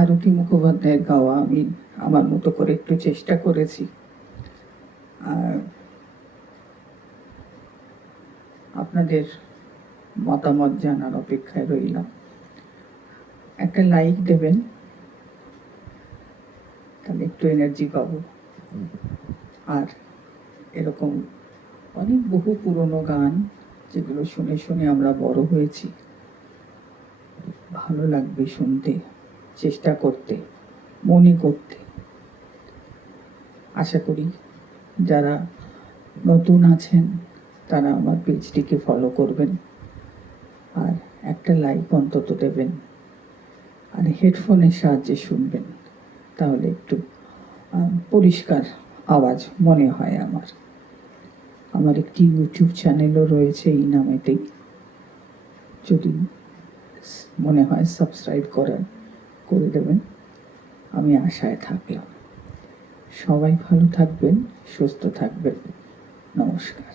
আরতি মুখোপাধ্যায়ের গাওয়া আমি আমার মতো করে একটু চেষ্টা করেছি। আর আপনাদের মতামত জানার অপেক্ষায় রইলাম। একটা লাইক দেবেন, তাহলে একটু এনার্জি পাবো। আর এরকম অনেক বহু পুরনো গান যেগুলো শুনে শুনে আমরা বড় হয়েছি, ভালো লাগবে শুনতে, চেষ্টা করতে, মনে করতে। আশা করি যারা নতুন আছেন তারা আমার পেজটিকে ফলো করবেন, আর একটা লাইক অন্তত দেবেন, আর হেডফোনের সাহায্যে শুনবেন, তাহলে একটু পরিষ্কার আওয়াজ মনে হয়। আমার একটি ইউটিউব চ্যানেলও রয়েছে এই নামেতেই, যদি মনে হয় সাবস্ক্রাইব করে দেবেন, আমি আশায় থাকলাম। সবাই ভালো থাকবেন, সুস্থ থাকবেন। নমস্কার।